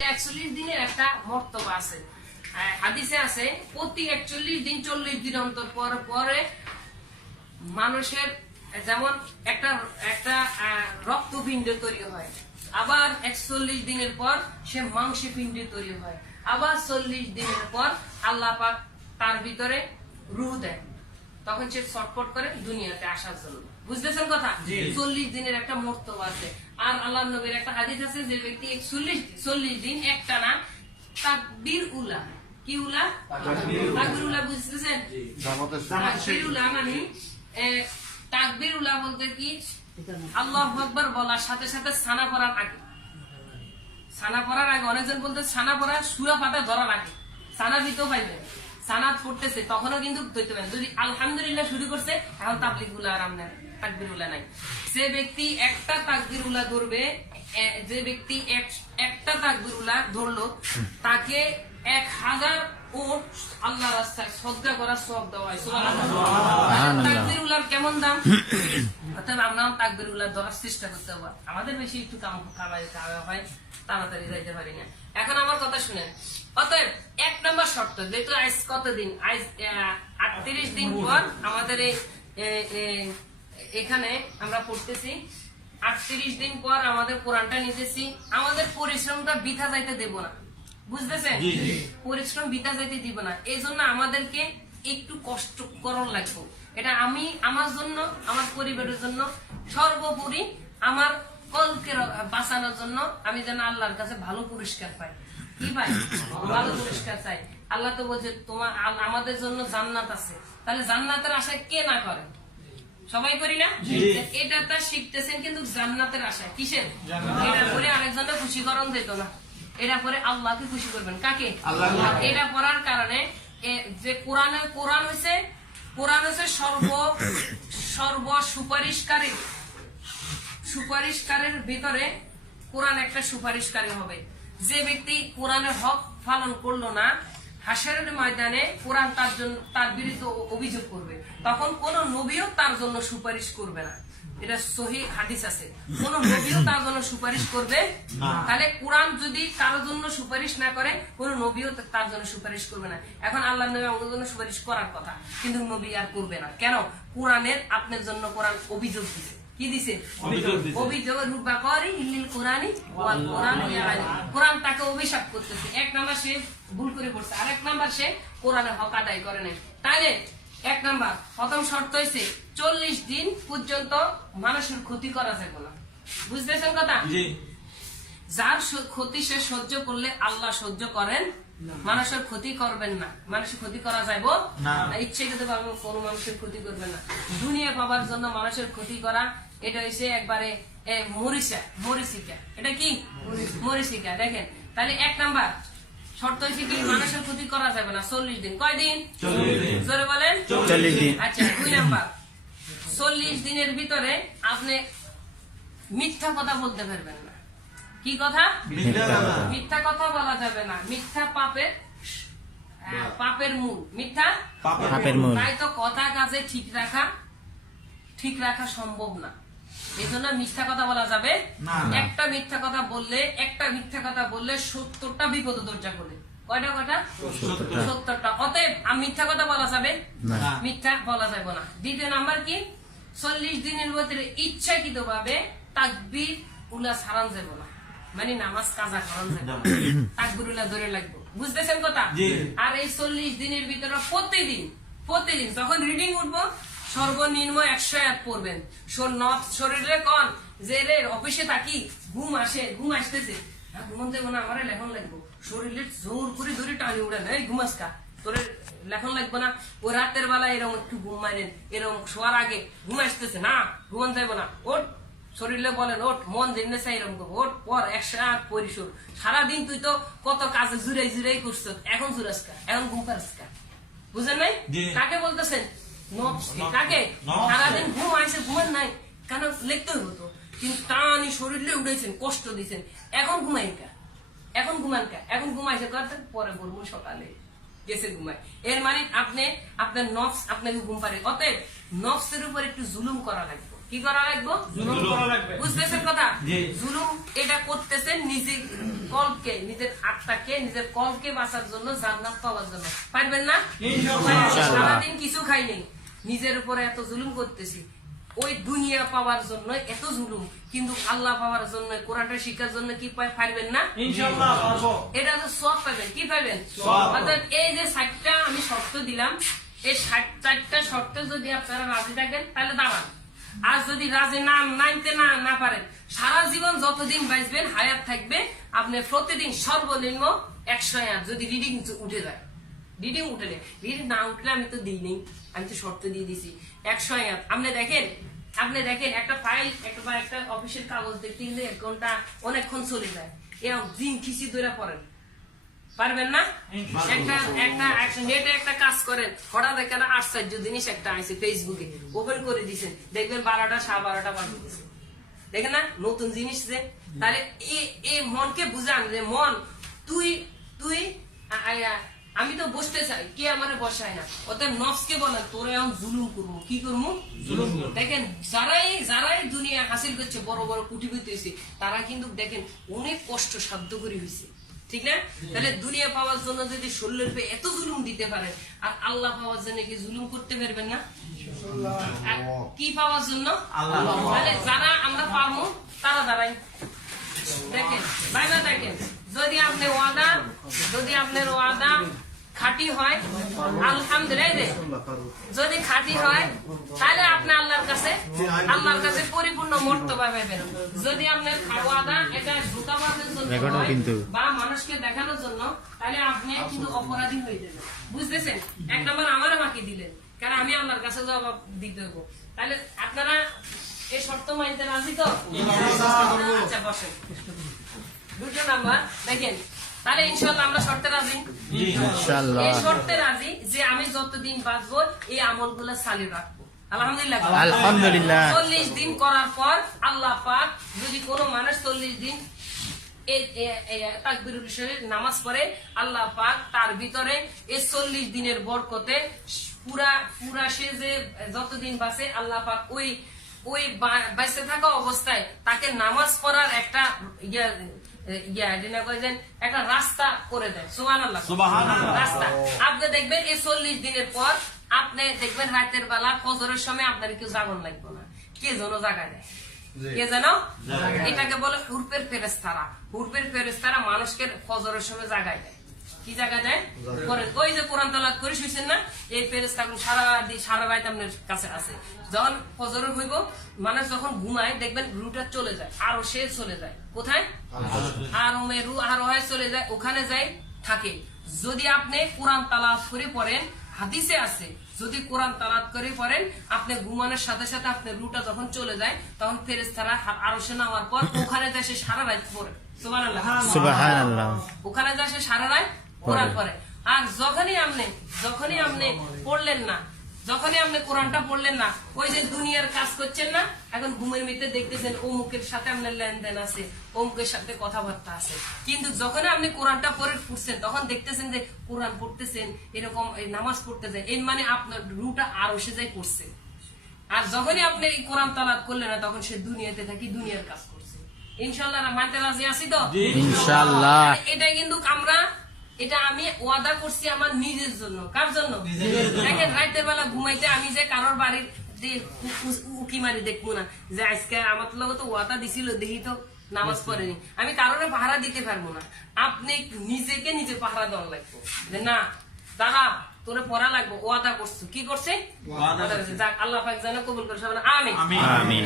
41 দিনের একটা মর্তবা আছে। হাদিসে আছে প্রতি 41 দিন 40 দিন অন্তর পরে মানুষের যেমন একটা একটা রক্তপিণ্ড তৈরি হয়, আবার 41 দিনের পর সে মাংসপিণ্ড তৈরি হয়, আবার 40 দিনের পর আল্লাহ পাক তার ভিতরে রূহ দেয়, তখন সে ছটফট করে দুনিয়াতে আসার জন্য। বুঝতেছেন কথা? 40 দিনের একটা মর্তবা আছে। আর আল্লাহর নবীর একটা হাদিস আছে, যে ব্যক্তি 40 দিন একটানা তাকবীর উলা, কি উলা? তাকবীর উলা, বুঝতেছেন? তাকবীর উলা মানে তাকবীর উলা বলতে কি, আল্লাহু আকবার বলার সাথে সাথে সানা পড়ার আগে, সানা পড়ার আগে, অনেকজন বলতে সানা পড়ার সূরা ফাতিহা ধরার আগে, সানা দিতেও পাইবেন, সানাত পড়তেছে তখনও কিন্তু ধরতে পারেন। যদি আলহামদুলিল্লাহ শুরু করছে, এখন তাবলীগ উলা আরাম নেই, তাকবীর উলা নাই। যে ব্যক্তি একটা তাকবীর উলা ধরবে, যে ব্যক্তি একটা তাকবীর উলা ধরলো, তাকে 1000 ওট আল্লাহর রাস্তায় সদকা করার সওয়াব দেওয়া হয়। সুবহানাল্লাহ। তাকবীর উলার কেমন দাম? অতএব আমরা তাকবীর উলা ধরার চেষ্টা করতে হবে। আমাদের বেশি একটু কামাই হয়, তাড়াতাড়ি যাইতে পারি না। এখন আমার কথা শুনেন। অতএব 1 নম্বর শর্ত, যেহেতু আজ কতদিন, আজ 38 দিন পর আমাদের এখানে আমরা পড়তেছি, 38 দিন পর আমাদের কোরআনটা নিতেছি, আমাদের পরিশ্রমটা বৃথা যাইতে দেব না। বুঝতেছেন? পরিশ্রম বৃথা যাইতে দিব না। এই জন্য আমাদেরকে একটু কষ্ট করার লাগবে। এটা আমি আমার জন্য, আমার পরিবারের জন্য, সর্বোপরি আমার কলকে বাঁচানোর জন্য, আমি যেন আল্লাহর কাছে ভালো পুরস্কার পাই। কি ভাই? ভালো পুরস্কার চাই। আল্লাহ তো বলছে তোমার আমাদের জন্য জান্নাত আছে, তাহলে জান্নাতের আশায় কে না করে? সবাই করি না? এটা তা শিখতেছেন কিন্তু জান্নাতের আশায়। কিসের? এটা করে আরেকজনকে খুশি করণ যেত না, এটা করে আল্লাহকে খুশি করবেন। কাকে? আল্লাহ। এটা পড়ার কারণে যে কোরআন হচ্ছে সর্ব সুপারিশকারীর ভিতরে কোরআন একটা সুপারিশকারী হবে। যে ব্যক্তি কোরআনের হক পালন করলো না, হাসরের ময়দানে কোরআন তার বিরুদ্ধে অভিযোগ করবে, তখন কোন নবীও তার জন্য সুপারিশ করবে না। এটা সহিহ হাদিস আছে, কোন নবীও তার জন্য সুপারিশ করবে না। তাহলে কোরআন যদি কারোর জন্য সুপারিশ না করে, কোন নবীও তার জন্য সুপারিশ করবে না। এখন আল্লাহর নবী আমাদের জন্য সুপারিশ করার কথা, কিন্তু নবী আর করবে না। কেন? কোরআনের আপনার জন্য কোরআন অভিযোগ দিছে। কি দিছে? অভিযোগ। কোরআন তাকে অভিশাপ করতেছে। 1 নাম্বার সে ভুল করে পড়ছে, আর 1 নাম্বার সে কোরআনের হক আদায় করে নাই। তাইলে 1 নাম্বার প্রথম শর্ত হয়েছে 40 দিন পর্যন্ত মানুষের ক্ষতি করা যাবে না। বুঝতেছেন কথা? যার ক্ষতি সে সহ্য করলে আল্লাহ সহ্য করেন, মানুষের ক্ষতি করবেন না। মানুষের ক্ষতি করা যাইব না, ইচ্ছাকৃত ভাবে কোনো মানুষের ক্ষতি করবেন না। দুনিয়া পাবার জন্য মানুষের ক্ষতি করা, এটা হচ্ছে একবারে মরিচিকা। এটা কি? মরিচিকা। দেখেন, তাহলে 1 নাম্বার শর্ত হচ্ছে কি, মানুষের ক্ষতি করা যাবে না 40 দিন। কয়দিন? 40 দিন। জোরে বলেন। 40 দিন। আচ্ছা, 2 নাম্বার, 40 দিনের ভিতরে আপনি মিথ্যা কথা বলতে পারবেন না। কি কথা? মিথ্যা কথা বলা যাবে না। মিথ্যা পাপের মূল। মিথ্যা পাপের মূল। তাই তো কথা কাজে ঠিক রাখা সম্ভব না। এই জন্য মিথ্যা কথা বলা যাবে না। একটা মিথ্যা কথা বললে 70টা বিপদ দরজা করে। কয়টা? 70টা। অতএব মিথ্যা কথা বলা যাবে না, মিথ্যা বলা যাবে না। 2 নাম্বার কি, 40 দিনের ভিতরে ইচ্ছাকৃত ভাবে তাকবীর উলা ছাড়ান যাবে না, মানে নামাজ কাজা করান যাবে না, তাকবীর উলা ধরে লাগবে। বুঝতেছেন কথা? আর এই 40 দিনের ভিতরে প্রতিদিন যখন রিডিং উঠবো, সর্বনিম্ন 100 আয়াত পড়বেন। শরীরে কন যে রে অফিসে থাকি, ঘুম আসতেছে, ঘুমন দেবো না, আমার লেখন লাগবো, শরীরে জোর করে ধরে টানি উড়েন, এই ঘুমাসকা, তোর লেখন লাগবো না। ও রাতের বেলা এরকম একটু ঘুম মারেন, এরকম শোয়ার আগে ঘুম আসতেছে না, ঘুমন যাইবো না, ওট শরীরে বলেন ওট, মন যেমনি চাই এরকম করবো, ওট পর 100 আয়াত পরিশোর। সারাদিন তুই তো কত কাজে জুড়াই করছো, এখন জুরাসকা, এখন ঘুম পারসকা। বুঝেন নাই? কাকে বলতেছেন? কাকে? সারাদিন ঘুম আইসে, ঘুমেন নাই কেন? লিখতে হতো, কিন্তু টানি শরীরে উঠেছেন, কষ্ট দিচ্ছেন, এখন ঘুমাইন কা, এখন ঘুমাইছে পরে বলবো সকালে গেছে ঘুমায়। এর মানে আপনার নফস আপনাকে ঘুম পারে। অতএব নফসের উপর একটু জুলুম করা লাগবে। কি করা লাগবে? জুলুম করা লাগবে। বুঝতেছেন কথা? জি। জুলুম এটা করতেছেন নিজে কলকে, নিজের আত্মাকে, নিজের কলকে বাঁচার জন্য, জান্নাত পাওয়ার জন্য। পারবেন না? ইনশাআল্লাহ। সারাদিন কিছু খাই নেই, নিজের উপরে এত জুলুম করতেছি, ওই দুনিয়া পাওয়ার জন্য এত জুলুম, কিন্তু আল্লাহ পাওয়ার জন্য, কোরআনটা শিক্ষার জন্য কি পারবেন না? ইনশাআল্লাহ পারবো। এটা তো সব পাবেন। কি পাবেন? সওয়াব। অর্থাৎ এই যে 60টা আমি শর্ত দিলাম, এই 60টা শর্তে যদি আপনারা রাজি থাকেন তাহলে দাঁড়ান। আর যদি রাজি নাইতে না পারেন, সারা জীবন যতদিন বাঁচবেন, হায়াত থাকবে, আপনি প্রতিদিন সর্বনিম্ন 100 আয়াত যদি রিডিং উঠে যায়, রিডিং উঠে নেই, রিডিং না উঠলে আমি তো দিই নেই, আমি তো শর্ত দিয়ে দিছি 100 আয়াত। আপনি দেখেন একটা ফাইল, একটা অফিসের কাগজ দেখতে গেলে 1 ঘন্টা অনেকক্ষণ চলে যায়, এরকম দিন খিচি ধরে পড়েন, পারবেন না? নেটে একটা কাজ করেন, হঠাৎ একটা আশ্চর্য জিনিস একটা আছে, ফেসবুকে ওপেন করে দিচ্ছেন, দেখবেন 12টা 12:30 বাজে দিচ্ছে। দেখেন না নতুন জিনিস যে, তাহলে এই মনকে বুঝান যে মন তুই তুই আমি তো বসতে চাই, কে আমারে বসায় না, অতএব নফসকে বলেন তোরে এখন জুলুম করবো। কি করবো? জুলুম। দেখেন যারাই দুনিয়া হাসিল করছে, বড় বড় কুটিপতি হয়েছে, তারা কিন্তু দেখেন অনেক কষ্ট সাধ্য করে হয়েছে, ঠিক না? তাহলে দুনিয়া পাওয়ার জন্য যদি শরীরের উপরে এত জুলুম দিতে পারে, আর আল্লাহ পাওয়ার জন্য কি জুলুম করতে পারবেন না? আর কি পাওয়ার জন্য? আল্লাহ। তাহলে যারা আমরা পারবো তারা দাঁড়াই। দেখেন ভাইবা, দেখেন যদি আপনার ওয়াদা খাঁটি হয়, আলহামদুলিল্লাহ, যদি খাঁটি হয় তাহলে আপনি আল্লাহর কাছে পরিপূর্ণ মর্তবা পাবেন। যদি আপনার ওয়াদা এটা ধোঁকাবাজের জন্য হয় বা মানুষকে দেখানোর জন্য, তাহলে আপনি কিন্তু অপরাধী হয়ে যাবেন। বুঝতেছেন? 1 নম্বর আমার বাকি দিলেন, কারণ আমি আল্লাহর কাছে জবাব দিতে হবো। তাহলে আপনারা এই শর্ত মানতে রাজি তো? আচ্ছা বসেন। 2 নাম্বার দেখেন, তাহলে ইনশাআল্লাহ আমরা শর্তে রাজি। ইনশাআল্লাহ। এই শর্তে রাজি যে আমি যতদিন বাঁচবো এই আমলগুলো চালিয়ে রাখবো। আলহামদুলিল্লাহ। আলহামদুলিল্লাহ। 40 দিন করার পর আল্লাহ পাক যদি কোনো মানুষ 40 দিন তাকবীরুল শরীফ নামাজ পড়ে, আল্লাহ পাক তার ভিতরে এই 40 দিনের বরকতে পুরা সে যে যতদিন বাঁচে, আল্লাহ পাক ওই বেঁচে থাকা অবস্থায় তাকে নামাজ পড়ার একটা একটা রাস্তা করে দেয়। সুবহানাল্লাহ। রাস্তা আপনি দেখবেন এই 40 দিনের পর আপনি দেখবেন রাতের বেলা ফজরের সময় আপনার কেউ জাগন লাগবে না, কে যেন জাগায় দেয়, কে যেন, এটাকে বলে হুরপের ফেরেশতারা মানুষকে ফজরের সময় জাগায় দেয়। কি জায়গা যায়? ওই যে কোরআন তেলাওয়াত করে শুনছেন না, এই ফেরেশতা সারা রাত আপনার কাছে আছে। যখন ফজর হইব, মানুষ যখন ঘুমায় দেখবেন রুটা চলে যায়, আরো সে চলে যায় কোথায়? আরো চলে যায়, ওখানে যায় থাকে। যদি আপনি কোরআন তেলাওয়াত করে পড়েন, হাদিসে আছে যদি কোরআন তেলাওয়াত করে পড়েন, আপনি ঘুমানোর সাথে সাথে আপনার রুটা যখন চলে যায়, তখন ফেরেশতারা আরো সে নামার পর ওখানে যায় সে সারা রাত পড়ে। সুবহানাল্লাহ। সুবহানাল্লাহ। ওখানে যায় সে সারা রাত কোরআন পড়ে। আর যখনই আপনি পড়লেন না, যখনই আপনি কোরআনটা পড়লেন না, ওই যে দুনিয়ার কাজ করছেন না, এখন ঘুমের মধ্যে দেখতেছেন অমুকের সাথে আপনার লেনদেন আছে, অমুকের সাথে কথাবার্তা আছে, কিন্তু যখন আপনি কোরআনটা পড়ে ফুটছেন, তখন দেখতেছেন যে কোরআন পড়তেছেন, এরকম নামাজ পড়তেছেন, এর মানে আপনার রুটা আরো সে যাই করছে। আর যখনই আপনি এই কোরআন তালাত করলেন না, তখন সে দুনিয়াতে থাকি দুনিয়ার কাজ করছে। ইনশাআল্লাহ মানতে রাজি আছি তো? ইনশাআল্লাহ। এটা কিন্তু এটা আমি ওয়াদা করছি আমার নিজের জন্য। কার জন্য? দেখেন রাতের বেলা ঘুমাইতে আমি যে কারোর বাড়ির উকি মারি দেখবো না যে আজকে আমার তো ওয়াদা দিছিল, দেখি তো নামাজ পড়েনি, আমি কারোর পাহারা দিতে পারবো না। আপনি নিজে পাহারা দেওয়া লাগবে যে না দাদা তোরে পড়া লাগবে, ওয়াদা করছো। কি করছে? যাক আল্লাহ পাক যেন কবুল করে। আমিন।